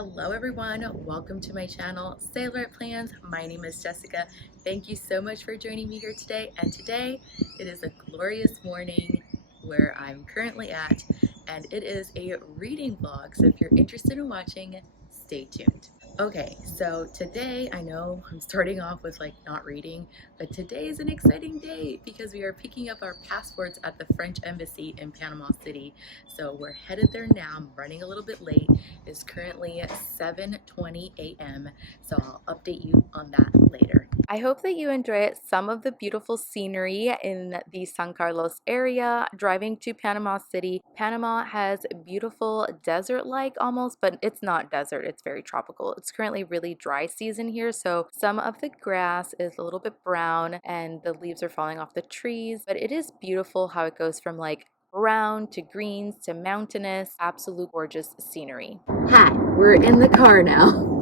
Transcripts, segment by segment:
Hello everyone, welcome to my channel Sailorette.Plans. My name is Jessica. Thank you so much for joining me here today. And today it is a glorious morning where I'm currently at, and it is a reading vlog. So if you're interested in watching, stay tuned. Okay, so today, I know I'm starting off with like not reading, but today is an exciting day because we are picking up our passports at the French Embassy in Panama City. So we're headed there now. I'm running a little bit late. It's currently 7:20 a.m. So I'll update you on that later. I hope that you enjoy some of the beautiful scenery in the San Carlos area. Driving to Panama City. Panama has beautiful desert-like almost, but it's not desert, it's very tropical. It's currently really dry season here, so some of the grass is a little bit brown and the leaves are falling off the trees, but it is beautiful how it goes from like brown to greens to mountainous. Absolute gorgeous scenery. Hi, we're in the car now.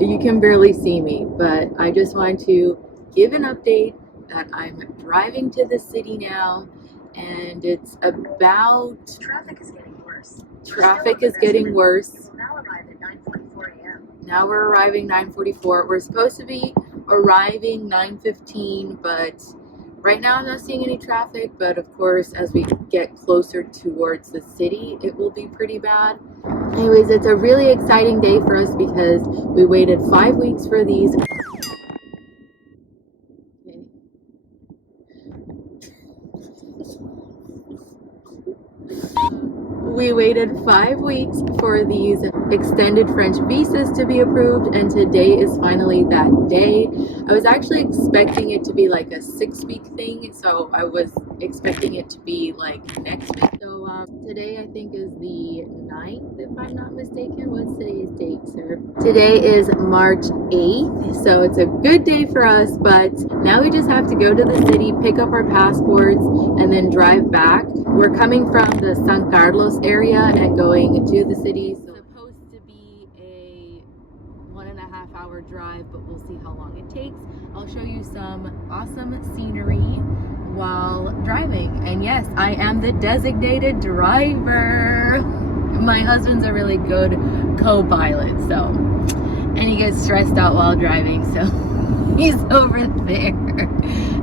You can barely see me, but I just wanted to give an update that I'm driving to the city now, and it's about... Traffic is getting worse. Traffic is getting worse. We'll now arrive at 9:44 a.m. Now we're arriving 9:44. We're supposed to be arriving 9:15, but right now I'm not seeing any traffic, but of course as we get closer towards the city it will be pretty bad. Anyways, it's a really exciting day for us because we waited 5 weeks for these. We waited 5 weeks for these extended French visas to be approved, and today is finally that day. I was actually expecting it to be like a 6-week thing, so I was expecting it to be like next week. So today I think is the 9th, if I'm not mistaken. What's today's date, sir? Today is March 8th, so it's a good day for us, but now we just have to go to the city, pick up our passports, and then drive back. We're coming from the San Carlos area and going to the city. So it's supposed to be a 1.5 hour drive, but we'll see how long it takes. I'll show you some awesome scenery while driving. And yes, I am the designated driver. My husband's a really good co-pilot, so, and he gets stressed out while driving, so he's over there.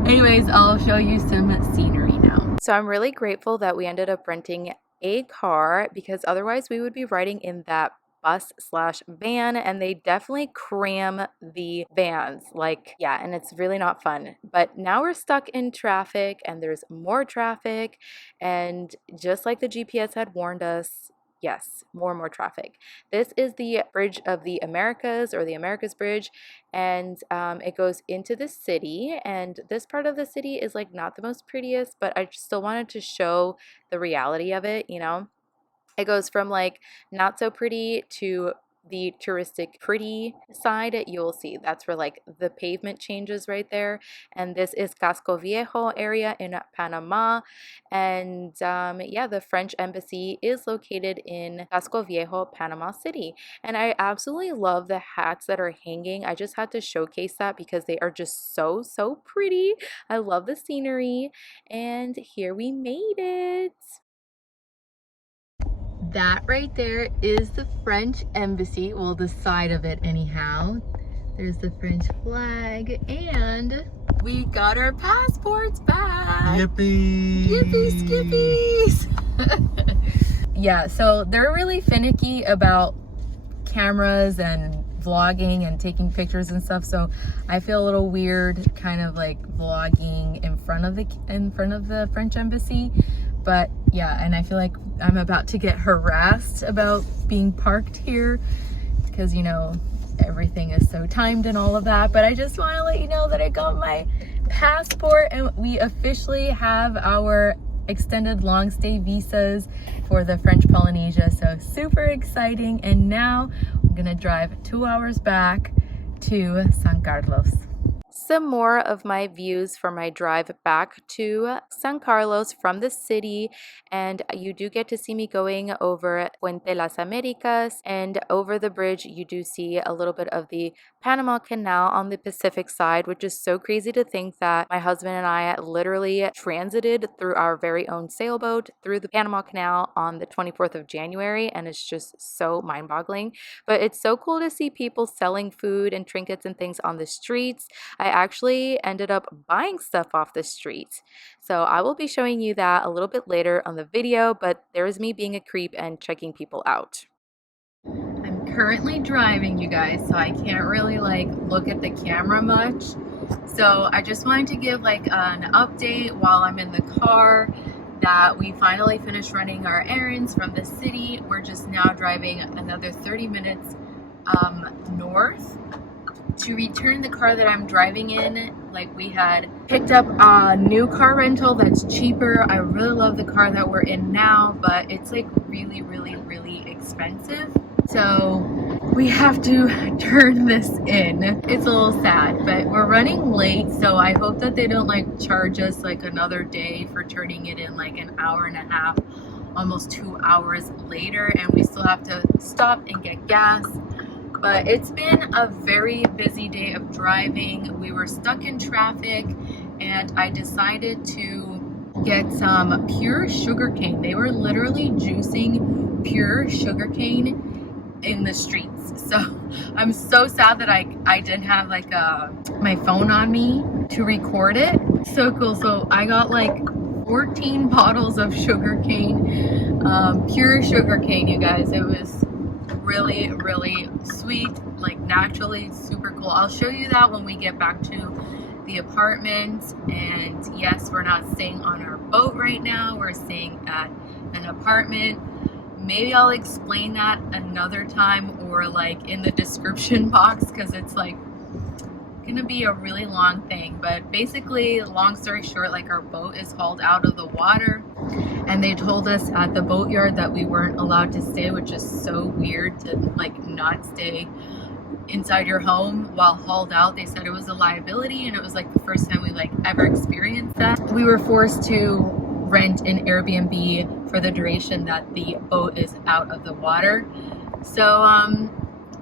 Anyways, I'll show you some scenery now. So I'm really grateful that we ended up renting a car because otherwise we would be riding in that bus/van, and they definitely cram the vans, like, yeah, and it's really not fun. But now we're stuck in traffic, and there's more traffic, and just like the GPS had warned us, yes, more and more traffic. This is the Bridge of the Americas, or the Americas Bridge, and it goes into the city, and this part of the city is like not the most prettiest, but I still wanted to show the reality of it, you know. It goes from like not so pretty to the touristic pretty side. You'll see that's where like the pavement changes right there, and this is Casco Viejo area in Panama, and yeah, the French embassy is located in Casco Viejo, Panama City, and I absolutely love the hats that are hanging. I just had to showcase that because they are just so pretty. I love the scenery, and here we made it. That right there is the French embassy, well, the side of it anyhow. There's the French flag, and we got our passports back. Yippee! Yippee skippies! Yeah, so they're really finicky about cameras and vlogging and taking pictures and stuff, so I feel a little weird kind of like vlogging in front of the French embassy. But yeah, and I feel like I'm about to get harassed about being parked here because, you know, everything is so timed and all of that. But I just want to let you know that I got my passport, and we officially have our extended long stay visas for the French Polynesia. So super exciting. And now I'm gonna drive 2 hours back to San Carlos. some more of my views from my drive back to San Carlos from the city, and you do get to see me going over Puente Las Americas, and over the bridge you do see a little bit of the Panama Canal on the Pacific side, which is so crazy to think that my husband and I literally transited through our very own sailboat through the Panama Canal on the 24th of January, and it's just so mind-boggling. But it's so cool to see people selling food and trinkets and things on the streets. I actually ended up buying stuff off the street. So I will be showing you that a little bit later on the video, but there's me being a creep and checking people out. I'm currently driving, you guys, so I can't really like look at the camera much. So I just wanted to give like an update while I'm in the car that we finally finished running our errands from the city. We're just now driving another 30 minutes north to return the car that I'm driving in. Like, we had picked up a new car rental that's cheaper. I really love the car that we're in now, but it's like really, really, really expensive. So we have to turn this in. It's a little sad, but we're running late, so I hope that they don't like charge us like another day for turning it in like an hour and a half, almost 2 hours later, and we still have to stop and get gas. But it's been a very busy day of driving. We were stuck in traffic, and I decided to get some pure sugarcane. They were literally juicing pure sugarcane in the streets. So I'm so sad that I didn't have like my phone on me to record it. So cool. So I got like 14 bottles of sugarcane, pure sugarcane, you guys. It was really, really sweet, like naturally super cool. I'll show you that when we get back to the apartment. And yes, we're not staying on our boat right now, we're staying at an apartment. Maybe I'll explain that another time, or like in the description box, because it's like gonna be a really long thing. But basically, long story short, like our boat is hauled out of the water, and they told us at the boatyard that we weren't allowed to stay, which is so weird to like not stay inside your home while hauled out. They said it was a liability, and it was like the first time we like ever experienced that. We were forced to rent an Airbnb for the duration that the boat is out of the water. So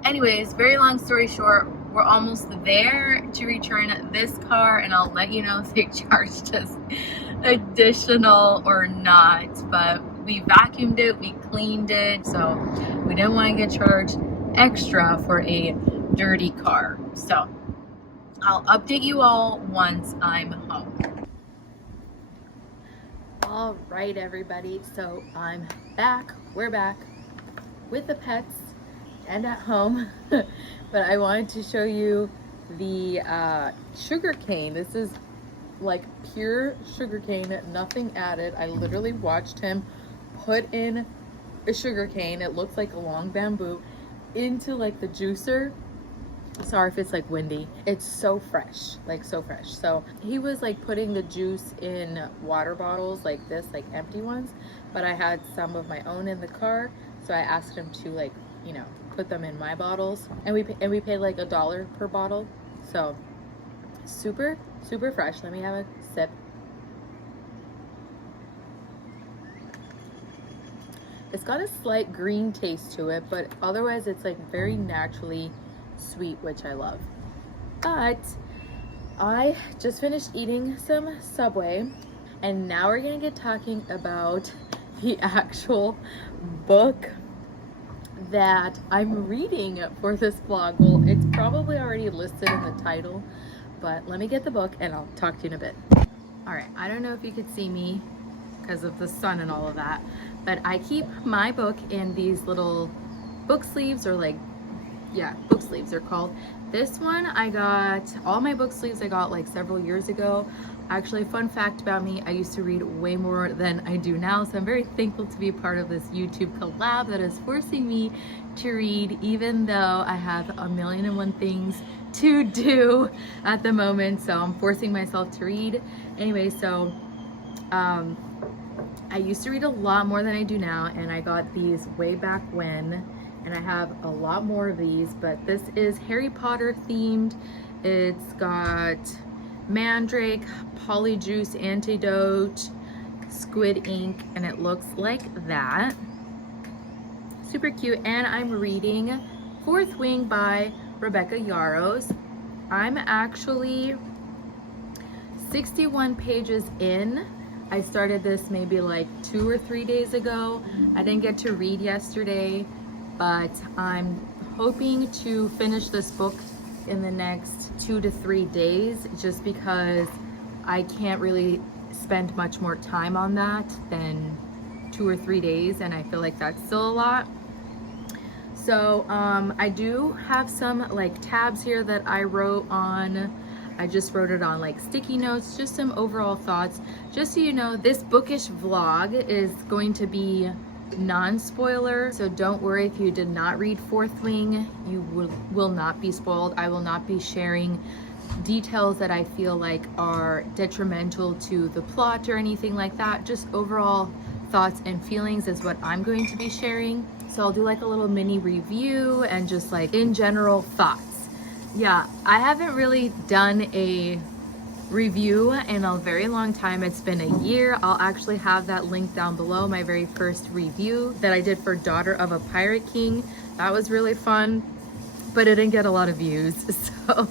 anyways, very long story short, we're almost there to return this car, and I'll let you know if they charged us additional or not. But we vacuumed it, we cleaned it, so we didn't want to get charged extra for a dirty car. So I'll update you all once I'm home. All right, everybody, so I'm back. We're back with the pets and at home. But I wanted to show you the sugar cane. This is like pure sugar cane, nothing added. I literally watched him put in a sugar cane, it looks like a long bamboo, into like the juicer. Sorry if it's like windy. It's so fresh, like so fresh. So he was like putting the juice in water bottles like this, like empty ones, but I had some of my own in the car, so I asked him to like, you know, put them in my bottles, and we paid like $1 per bottle. So super fresh. Let me have a sip. It's got a slight green taste to it, but otherwise it's like very naturally sweet, which I love. But I just finished eating some Subway, and now we're gonna get talking about the actual book that I'm reading for this vlog. Well, it's probably already listed in the title, but let me get the book and I'll talk to you in a bit. All right, I don't know if you could see me because of the sun and all of that, but I keep my book in these little book sleeves, or like, yeah, book sleeves they're called. This one I got, all my book sleeves I got like several years ago. Actually, fun fact about me, I used to read way more than I do now, so I'm very thankful to be a part of this YouTube collab that is forcing me to read, even though I have a million and one things to do at the moment. So I'm forcing myself to read. Anyway, so I used to read a lot more than I do now, and I got these way back when, and I have a lot more of these, but this is Harry Potter themed, It's got Mandrake, Polyjuice Antidote, Squid Ink, and it looks like that. Super cute. And I'm reading Fourth Wing by Rebecca Yarros. I'm actually 61 pages in. I started this maybe like 2 or 3 days ago. I didn't get to read yesterday, but I'm hoping to finish this book in the next 2 to 3 days, just because I can't really spend much more time on that than 2 or 3 days, and I feel like that's still a lot. So I do have some like tabs here that I wrote on. I just wrote it on like sticky notes, just some overall thoughts. Just so you know, this Bookish vlog is going to be non-spoiler, so don't worry if you did not read Fourth Wing, you will not be spoiled. I will not be sharing details that I feel like are detrimental to the plot or anything like that. Just overall thoughts and feelings is what I'm going to be sharing. So I'll do like a little mini review and just like in general thoughts. Yeah, I haven't really done a review in a very long time. It's been a year. I'll actually have that link down below, my very first review that I did for Daughter of a Pirate King. That was really fun, but it didn't get a lot of views. So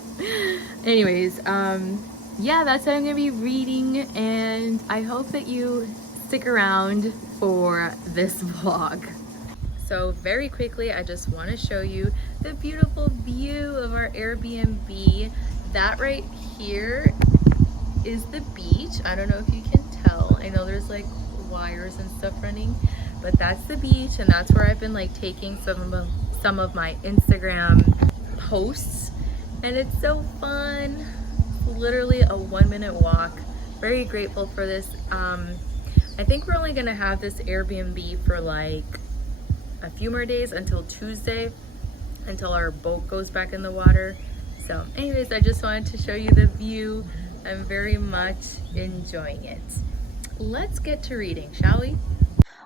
anyways, yeah, that's what I'm gonna be reading, and I hope that you stick around for this vlog. So very quickly, I just want to show you the beautiful view of our Airbnb. That right here is the beach. I don't know if you can tell. I know there's like wires and stuff running, but that's the beach, and that's where I've been like taking some of my Instagram posts, and it's so fun. Literally a 1-minute walk. Very grateful for this. I think we're only gonna have this Airbnb for like a few more days until Tuesday, until our boat goes back in the water. So anyways, I just wanted to show you the view. I'm very much enjoying it. Let's get to reading, shall we?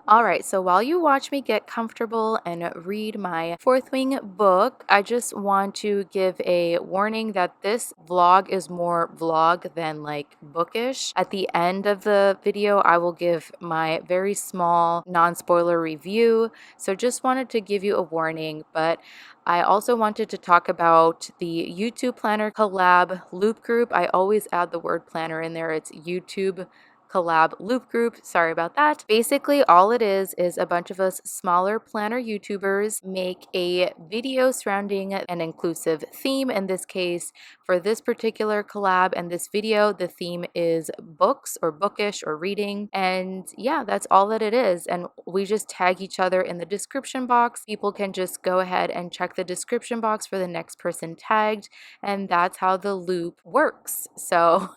All right, so while you watch me get comfortable and read my Fourth Wing book, I just want to give a warning that this vlog is more vlog than like bookish. At the end of the video, I will give my very small non-spoiler review. So just wanted to give you a warning, but I also wanted to talk about the YouTube planner collab loop group. I always add the word planner in there. It's YouTube collab loop group. Sorry about that. Basically, all it is a bunch of us smaller planner YouTubers make a video surrounding an inclusive theme. In this case, for this particular collab and this video, the theme is books or bookish or reading. And yeah, that's all that it is. And we just tag each other in the description box. People can just go ahead and check the description box for the next person tagged. And that's how the loop works. So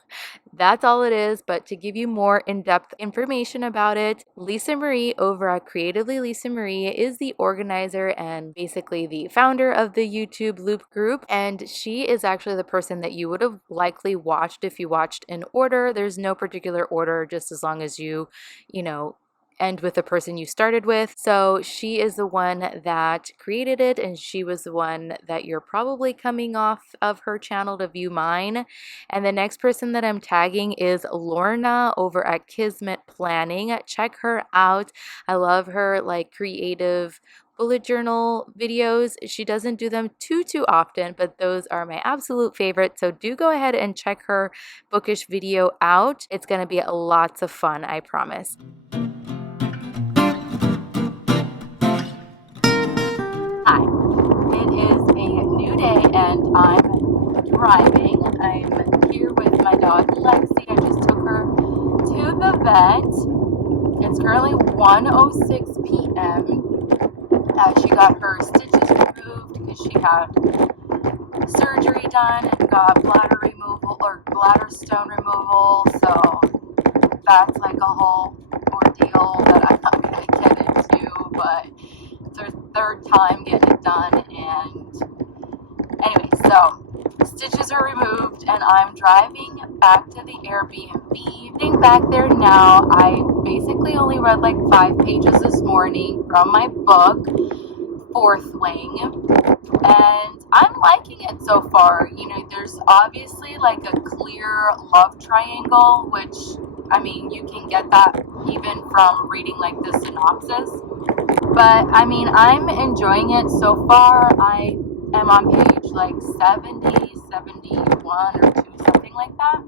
that's all it is. But to give you more in-depth information about it, Lisa Marie over at Creatively Lisa Marie is the organizer and basically the founder of the YouTube loop group. And she is actually the person that you would have likely watched if you watched in order. There's no particular order, just as long as you know, end with the person you started with. So she is the one that created it, and she was the one that you're probably coming off of her channel to view mine. And the next person that I'm tagging is Lorna over at Kismet Planning. Check her out. I love her like creative bullet journal videos. She doesn't do them too often, but those are my absolute favorite. So do go ahead and check her bookish video out. It's going to be lots of fun, I promise. Hi, it is a new day and I'm driving. I'm here with my dog Lexi. I just took her to the vet. It's currently 1:06 p.m. She got her stitches removed because she had surgery done and got bladder removal or bladder stone removal. So that's like a whole ordeal that I'm not going to get into, but it's her third time getting it done. And anyway, so stitches are removed and I'm driving back to the Airbnb. Getting back there now, I basically only read like 5 pages this morning from my book, Fourth Wing, and I'm liking it so far. You know, there's obviously like a clear love triangle, which, I mean, you can get that even from reading like the synopsis. But I mean, I'm enjoying it so far. I am on page like 70, 71 or 2, something like that.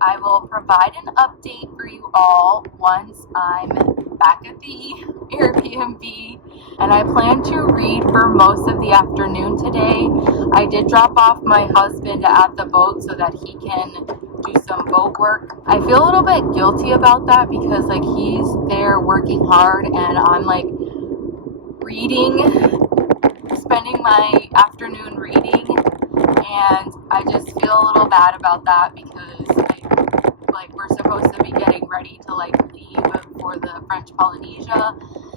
I will provide an update for you all once I'm back at the Airbnb, and I plan to read for most of the afternoon today. I did drop off my husband at the boat so that he can do some boat work. I feel a little bit guilty about that because like he's there working hard and I'm like reading, spending my afternoon reading, and I just feel a little bad about that because like we're supposed to be getting ready to like leave for the French Polynesia,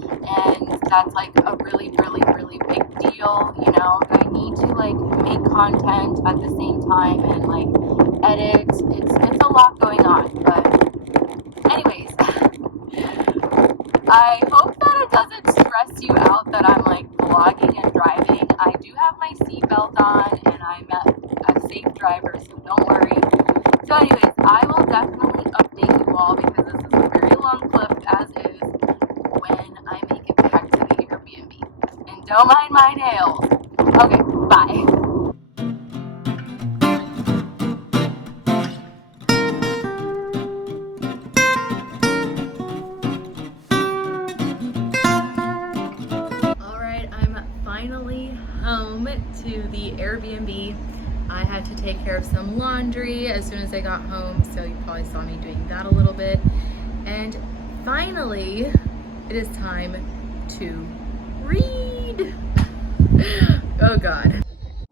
and that's like a really big deal, you know. I need to like make content at the same time and like edit. It's a lot going on, but anyways, I hope that it doesn't stress you out that I'm like vlogging and driving. I do have my seatbelt on and I'm a safe driver, so don't worry. So anyways, I will definitely update you all because this is a very long clip as is when I make it back to the Airbnb. And don't mind my nails. Okay, bye. Alright, I'm finally home to the Airbnb. I had to take care of some laundry as soon as I got home, so you probably saw me doing that a little bit. And finally, it is time to read. Oh God.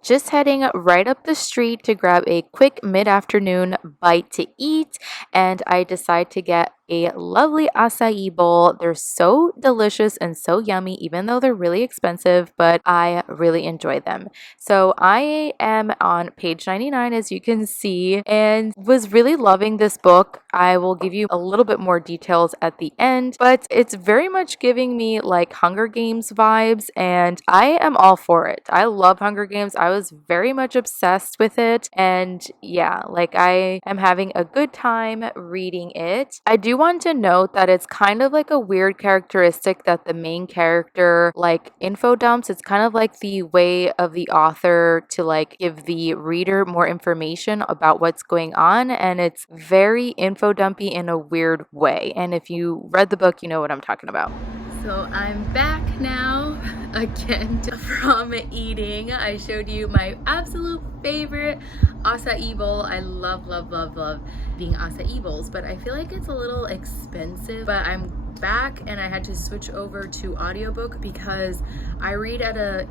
Just heading right up the street to grab a quick mid-afternoon bite to eat, and I decide to get a lovely acai bowl. They're so delicious and so yummy, even though they're really expensive, but I really enjoy them. So I am on page 99, as you can see, and was really loving this book. I will give you a little bit more details at the end, but it's very much giving me like Hunger Games vibes, and I am all for it. I love Hunger Games. I was very much obsessed with it, and yeah, like I am having a good time reading it. I do want to note that it's kind of like a weird characteristic that the main character like info dumps. It's kind of like the way of the author to like give the reader more information about what's going on, and it's very info dumpy in a weird way. And if you read the book, you know what I'm talking about. So I'm back now again from eating. I showed you my absolute favorite acai bowl. I love being acai bowls, but I feel like it's a little expensive. But I'm back and I had to switch over to audiobook because I read at a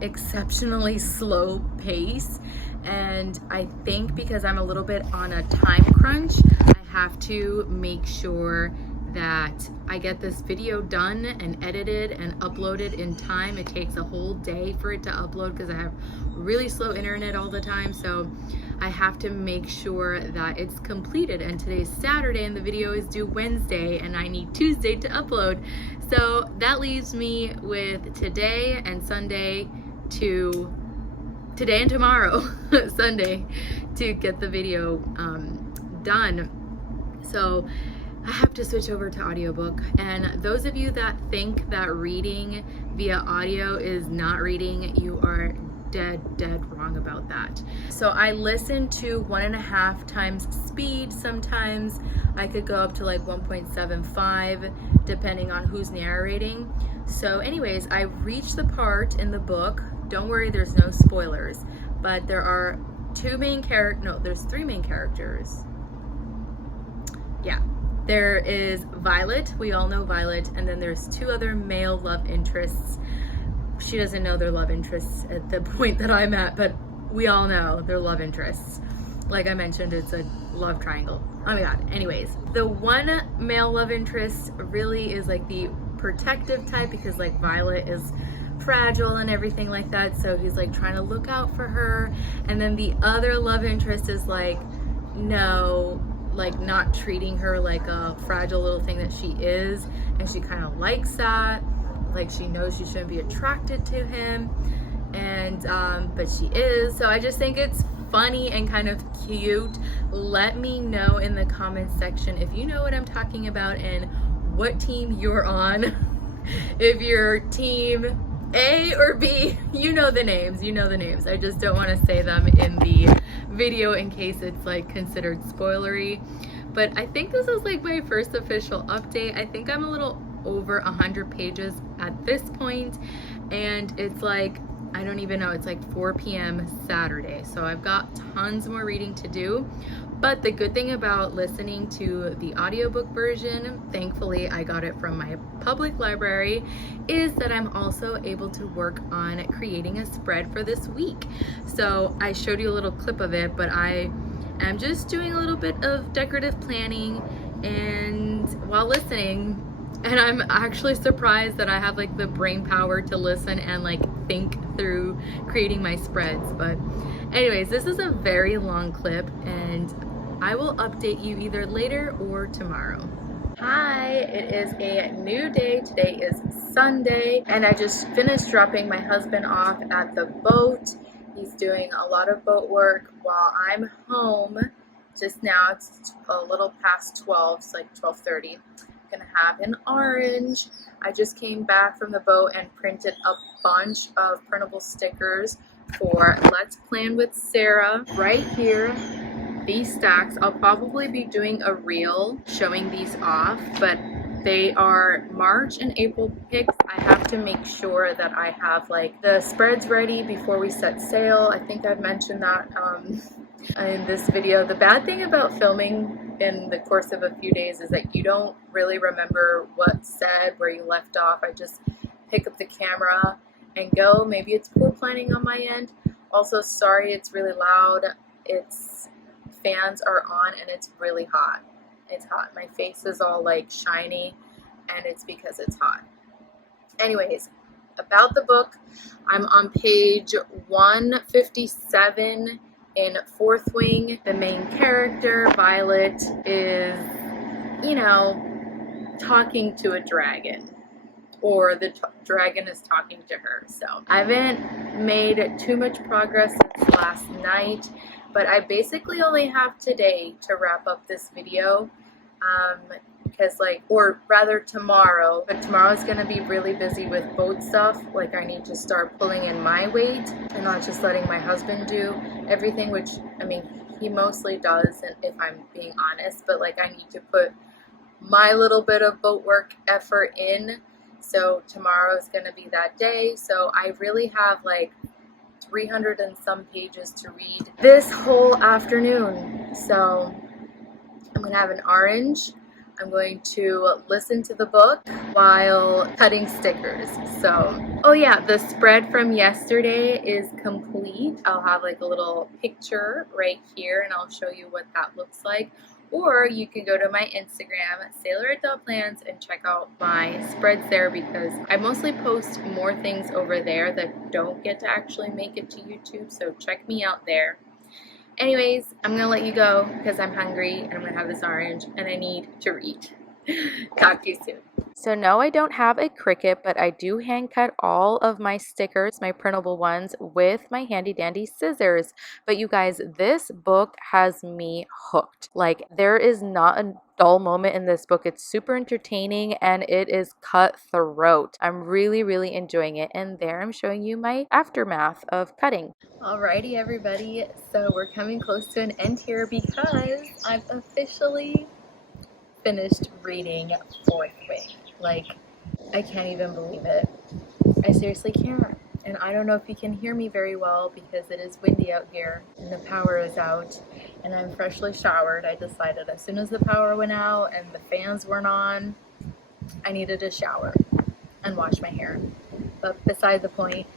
exceptionally slow pace, and I think because I'm a little bit on a time crunch, I have to make sure that I get this video done and edited and uploaded in time. It takes a whole day for it to upload because I have really slow internet all the time, so I have to make sure that it's completed. And today's Saturday and the video is due Wednesday and I need Tuesday to upload. So that leaves me with today and Sunday to today and tomorrow Sunday to get the video done. So I have to switch over to audiobook. And those of you that think that reading via audio is not reading, you are dead wrong about that. So I listen to 1.5 times speed. Sometimes I could go up to like 1.75 depending on who's narrating. So anyways, I reached the part in the book, don't worry, there's no spoilers, but there are there's 3 main characters. Yeah. There is Violet, we all know Violet, and then there's 2 other male love interests. She doesn't know their love interests at the point that I'm at, but we all know their love interests. Like I mentioned, it's a love triangle. Oh my god. Anyways, the one male love interest really is like the protective type because like Violet is fragile and everything like that, so he's like trying to look out for her. And then the other love interest is like, no, like not treating her like a fragile little thing that she is, and she kind of likes that. Like she knows she shouldn't be attracted to him, and but she is. So I just think it's funny and kind of cute. Let me know in the comments section if you know what I'm talking about and what team you're on. If you're team A or B, you know the names, I just don't want to say them in the video in case it's like considered spoilery. But I think this is like my first official update. I think I'm a little over 100 pages at this point, and it's like, I don't even know, it's like 4 p.m. Saturday, so I've got tons more reading to do. But the good thing about listening to the audiobook version, thankfully I got it from my public library, is that I'm also able to work on creating a spread for this week. So I showed you a little clip of it, but I am just doing a little bit of decorative planning and while listening, and I'm actually surprised that I have like the brain power to listen and like think through creating my spreads. But anyways, this is a very long clip and I will update you either later or tomorrow. Hi, it is a new day. Today is Sunday and I just finished dropping my husband off at the boat. He's doing a lot of boat work while I'm home. Just now it's a little past 12, it's like 12:30. Gonna have an orange. I just came back from the boat and printed a bunch of printable stickers for Let's Plan with Sarah. Right here, these stacks, I'll probably be doing a reel showing these off, but they are March and April picks. I have to make sure that I have like the spreads ready before we set sail. I think I've mentioned that in this video. The bad thing about filming in the course of a few days is that you don't really remember what's said, where you left off. I just pick up the camera and go. Maybe it's poor planning on my end. Also, sorry, it's really loud. It's fans are on and it's really hot. It's hot. My face is all like shiny and it's because it's hot. Anyways, about the book, I'm on page 157 in Fourth Wing. The main character, Violet, is, you know, talking to a dragon, or the dragon is talking to her. So I haven't made too much progress since last night, but I basically only have today to wrap up this video, because like, or rather tomorrow, but tomorrow's gonna be really busy with boat stuff. Like I need to start pulling in my weight and not just letting my husband do everything, which I mean he mostly does, and if I'm being honest, but like I need to put my little bit of boat work effort in. So tomorrow is gonna be that day. So I really have like 300 and some pages to read this whole afternoon. So I'm gonna have an orange. I'm going to listen to the book while cutting stickers. So, oh yeah, the spread from yesterday is complete. I'll have like a little picture right here and I'll show you what that looks like. Or you can go to my Instagram, Sailorette.Plans, and check out my spreads there, because I mostly post more things over there that don't get to actually make it to YouTube. So check me out there. Anyways, I'm gonna let you go because I'm hungry and I'm gonna have this orange and I need to read. Talk to you soon. So no, I don't have a Cricut, but I do hand cut all of my stickers, my printable ones, with my handy dandy scissors. But you guys, this book has me hooked. Like, there is not a dull moment in this book. It's super entertaining and it is cutthroat. I'm really enjoying it. And there I'm showing you my aftermath of cutting. Alrighty everybody, so we're coming close to an end here because I've officially finished reading Fourth Wing. Like, I can't even believe it. I seriously can't. And I don't know if you can hear me very well because it is windy out here and the power is out and I'm freshly showered. I decided as soon as the power went out and the fans weren't on, I needed to shower and wash my hair. But beside the point,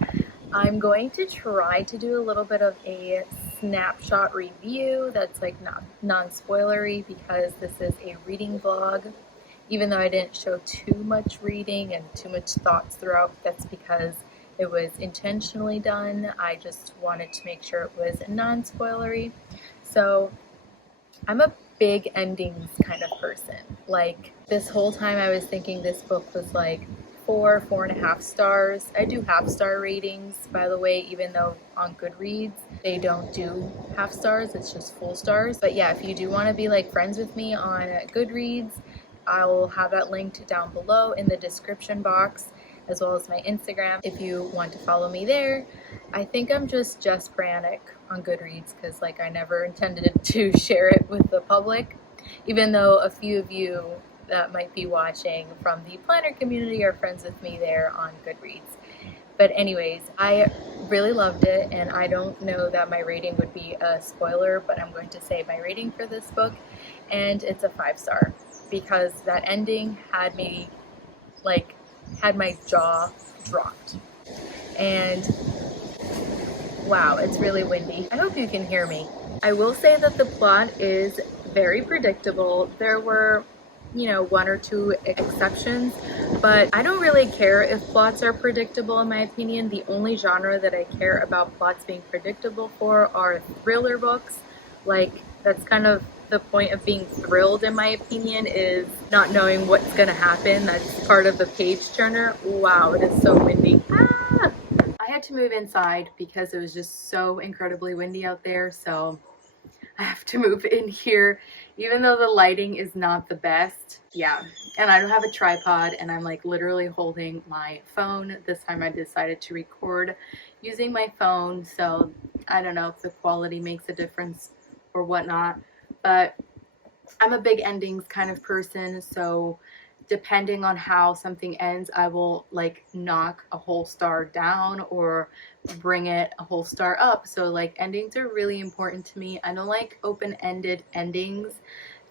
I'm going to try to do a little bit of a snapshot review that's like non-spoilery, because this is a reading vlog. Even though I didn't show too much reading and too much thoughts throughout, that's because it was intentionally done. I just wanted to make sure it was non-spoilery. So I'm a big endings kind of person. Like, this whole time I was thinking this book was like 4.5 stars. I do half-star ratings, by the way, even though on Goodreads they don't do half stars, it's just full stars. But yeah, if you do want to be like friends with me on Goodreads, I'll have that linked down below in the description box, as well as my Instagram if you want to follow me there. I think I'm just Jess Brannick on Goodreads because like I never intended to share it with the public, even though a few of you that might be watching from the planner community are friends with me there on Goodreads. But anyways, I really loved it, and I don't know that my rating would be a spoiler, but I'm going to say my rating for this book, and it's a 5-star because that ending had me like had my jaw dropped. And wow, it's really windy. I hope you can hear me. I will say that the plot is very predictable. There were, you know, 1 or 2 exceptions, but I don't really care if plots are predictable in my opinion. The only genre that I care about plots being predictable for are thriller books. Like, that's kind of the point of being thrilled in my opinion, is not knowing what's gonna happen. That's part of the page turner. Wow, it is so windy. Ah! I had to move inside because it was just so incredibly windy out there, so I have to move in here, even though the lighting is not the best. Yeah, and I don't have a tripod, and I'm like literally holding my phone. This time I decided to record using my phone, so I don't know if the quality makes a difference or whatnot, but I'm a big endings kind of person, so depending on how something ends, I will like knock a whole star down or bring it a whole star up. So like endings are really important to me. I don't like open-ended endings.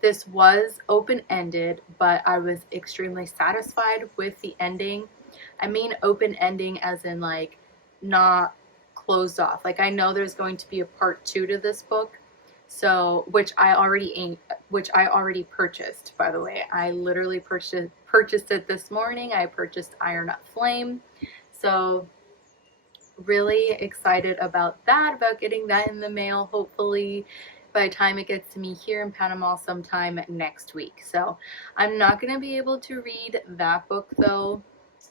This was open-ended, but I was extremely satisfied with the ending. I mean open ending as in like not closed off. Like I know there's going to be a part 2 to this book, so which I already purchased, by the way. I literally purchased it this morning. I purchased Iron Up Flame, so really excited about that, about getting that in the mail, hopefully by the time it gets to me here in Panama sometime next week. So I'm not going to be able to read that book though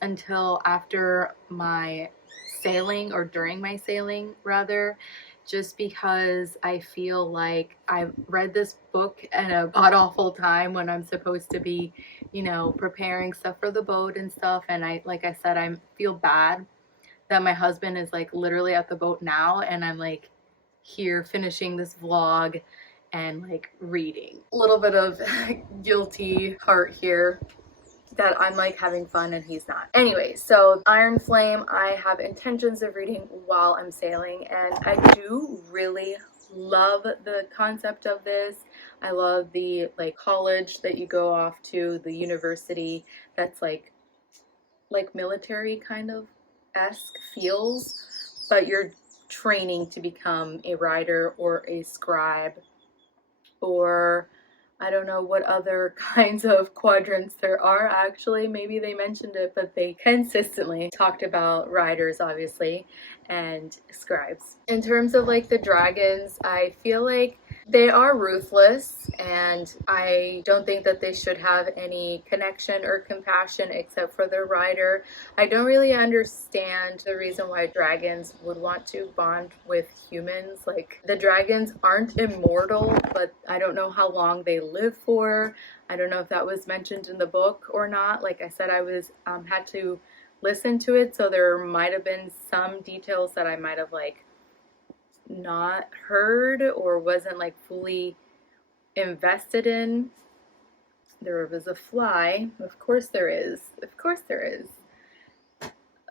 until after my sailing, or during my sailing rather, just because I feel like I've read this book at a god-awful time when I'm supposed to be, you know, preparing stuff for the boat and stuff. And like I said, I feel bad that my husband is like literally at the boat now, and I'm like here finishing this vlog and like reading. A little bit of guilty heart here that I'm like having fun and he's not. Anyway, so Iron Flame, I have intentions of reading while I'm sailing, and I do really love the concept of this. I love the like college that you go off to, the university that's like military kind of esque feels, but you're training to become a writer or a scribe, or I don't know what other kinds of quadrants there are actually. Maybe they mentioned it, but they consistently talked about writers, obviously, and scribes. In terms of like the dragons, I feel like they are ruthless, and I don't think that they should have any connection or compassion except for their rider. I don't really understand the reason why dragons would want to bond with humans. Like, the dragons aren't immortal, but I don't know how long they live for. I don't know if that was mentioned in the book or not. Like I said, I was had to listen to it, so there might have been some details that I might have like not heard or wasn't like fully invested in. There was a fly. Of course there is. Of course there is.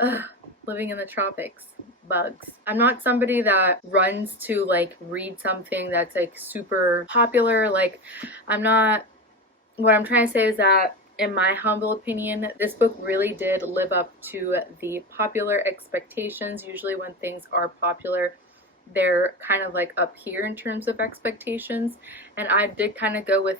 Ugh, living in the tropics. Bugs. I'm not somebody that runs to like read something that's like super popular. Like, I'm not. What I'm trying to say is that in my humble opinion, this book really did live up to the popular expectations. Usually when things are popular, they're kind of like up here in terms of expectations, and I did kind of go with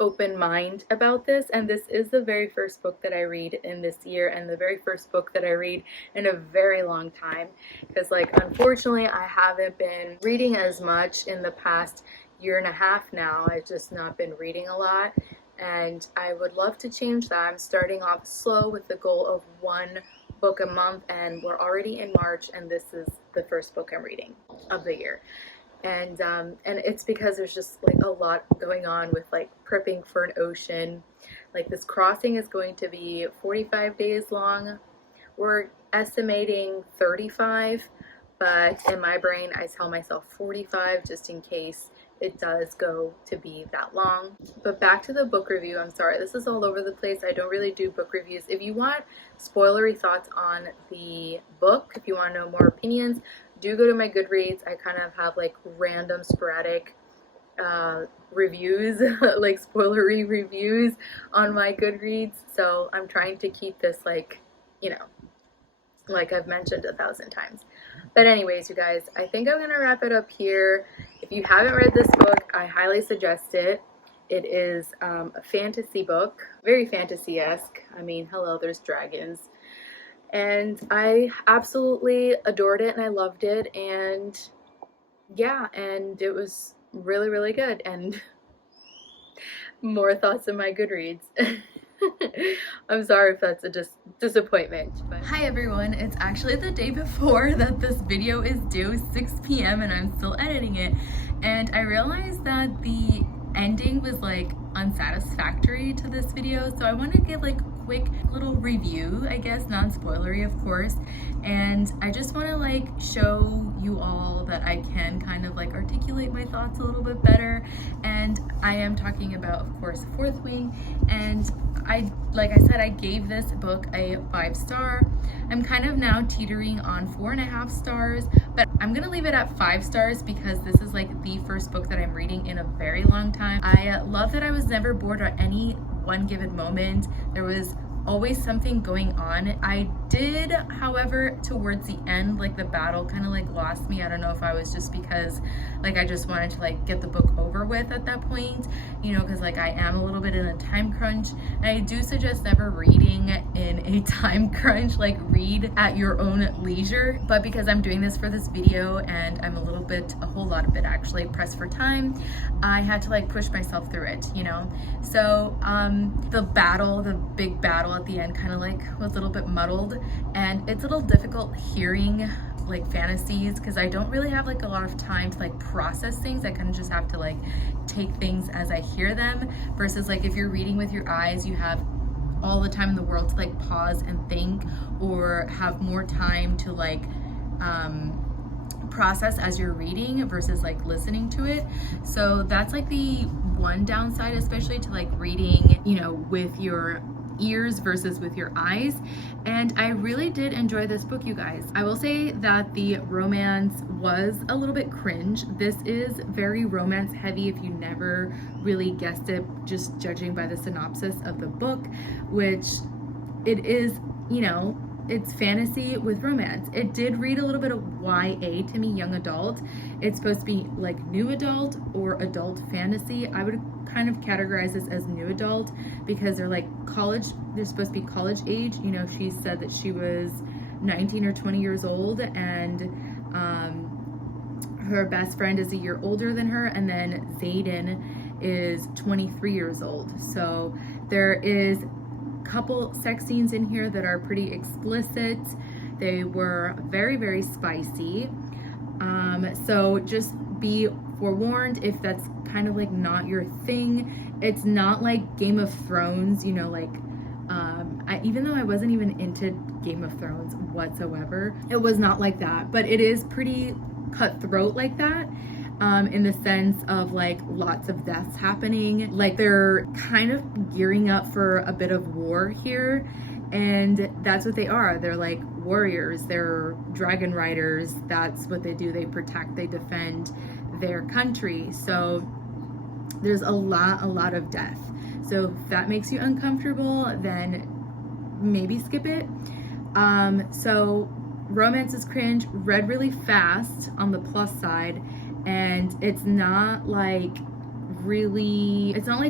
open mind about this, and this is the very first book that I read in this year, and the very first book that I read in a very long time, because like unfortunately I haven't been reading as much in the past year and a half now. I've just not been reading a lot, and I would love to change that. I'm starting off slow with the goal of one book a month, and we're already in March, and this is the first book I'm reading of the year. And it's because there's just like a lot going on with like prepping for an ocean. Like this crossing is going to be 45 days long. We're estimating 35, but in my brain I tell myself 45 just in case it does go to be that long. But back to the book review. I'm sorry, this is all over the place. I don't really do book reviews. If you want spoilery thoughts on the book, if you want to know more opinions, do go to my Goodreads. I kind of have like random sporadic reviews, like spoilery reviews on my Goodreads. So I'm trying to keep this like, you know, like I've mentioned 1,000 times. But anyways, you guys, I think I'm gonna wrap it up here. If you haven't read this book, I highly suggest it. It is a fantasy book, very fantasy-esque. I mean, hello, there's dragons. And I absolutely adored it and I loved it, and yeah, and it was really, really good. And more thoughts in my Goodreads. I'm sorry if that's a disappointment. But hi everyone, it's actually the day before that this video is due, 6 p.m. and I'm still editing it, and I realized that the ending was like unsatisfactory to this video, so I want to give like a quick little review, I guess, non-spoilery of course, and I just want to like show you all that I can kind of like articulate my thoughts a little bit better. And I am talking about, of course, Fourth Wing, and like I said, I gave this book a 5-star. I'm kind of now teetering on 4.5 stars, but I'm gonna leave it at 5 stars because this is like the first book that I'm reading in a very long time. I love that I was never bored at any one given moment. There was always something going on. I did, however, towards the end, like the battle kind of like lost me. I don't know if I was just because like I just wanted to like get the book over with at that point, you know, because like I am a little bit in a time crunch, and I do suggest never reading in a time crunch. Like read at your own leisure, but because I'm doing this for this video and I'm a whole lot of it actually pressed for time, I had to like push myself through it, you know. So the big battle at the end kind of like was a little bit muddled, and it's a little difficult hearing like fantasies because I don't really have like a lot of time to like process things. I kind of just have to like take things as I hear them, versus like if you're reading with your eyes, you have all the time in the world to like pause and think, or have more time to like process as you're reading versus like listening to it. So that's like the one downside, especially to like reading, you know, with your ears versus with your eyes. And I really did enjoy this book, you guys. I will say that the romance was a little bit cringe. This is very romance heavy if you never really guessed it, just judging by the synopsis of the book, which it is, you know, it's fantasy with romance. It did read a little bit of YA to me, young adult. It's supposed to be like new adult or adult fantasy. I would kind of categorize this as new adult because they're like college, they're supposed to be college age. You know, she said that she was 19 or 20 years old, and her best friend is a year older than her, and then Zayden is 23 years old. So there is couple sex scenes in here that are pretty explicit. They were very, very spicy. So just be forewarned if that's kind of like not your thing. It's not like Game of Thrones, you know, like even though I wasn't even into Game of Thrones whatsoever, it was not like that, but it is pretty cutthroat like that. In the sense of like lots of deaths happening. Like they're kind of gearing up for a bit of war here, and that's what they are. They're like warriors, they're dragon riders. That's what they do. They protect, they defend their country. So there's a lot of death. So if that makes you uncomfortable, then maybe skip it. So romance is cringe, read really fast on the plus side, and it's not like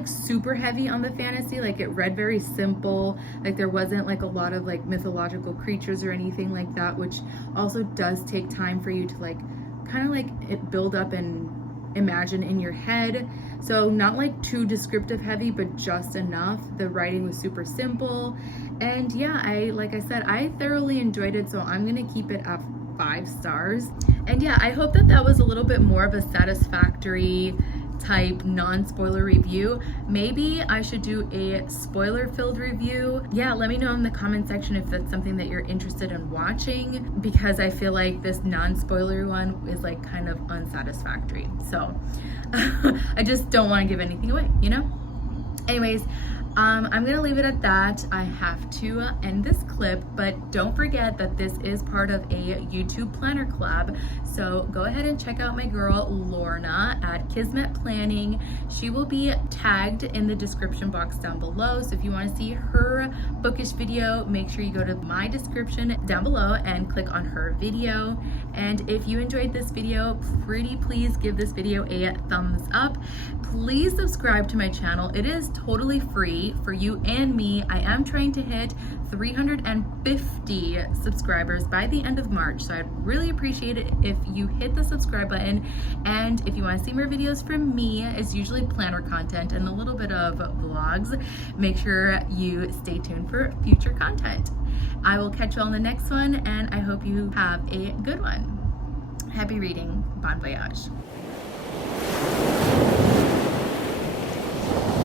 super heavy on the fantasy. Like it read very simple. Like there wasn't like a lot of like mythological creatures or anything like that, which also does take time for you to like kind of like it build up and imagine in your head. So not like too descriptive heavy, but just enough. The writing was super simple. And yeah, like I said, I thoroughly enjoyed it. So I'm gonna keep it at 5 stars. And yeah, I hope that was a little bit more of a satisfactory type non-spoiler review. Maybe I should do a spoiler-filled review. Yeah, let me know in the comment section if that's something that you're interested in watching, because I feel like this non-spoiler one is like kind of unsatisfactory. So I just don't want to give anything away, you know? Anyways, I'm gonna leave it at that. I have to end this clip, but don't forget that this is part of a YouTube planner collab. So go ahead and check out my girl Lorna at Kismet Planning. She will be tagged in the description box down below. So if you want to see her bookish video, make sure you go to my description down below and click on her video. And if you enjoyed this video, pretty please give this video a thumbs up. Please subscribe to my channel. It is totally free for you and me. I am trying to hit 350 subscribers by the end of March, so I'd really appreciate it if you hit the subscribe button. And if you want to see more videos from me, it's usually planner content and a little bit of vlogs. Make sure you stay tuned for future content. I will catch you on the next one, and I hope you have a good one. Happy reading. Bon voyage.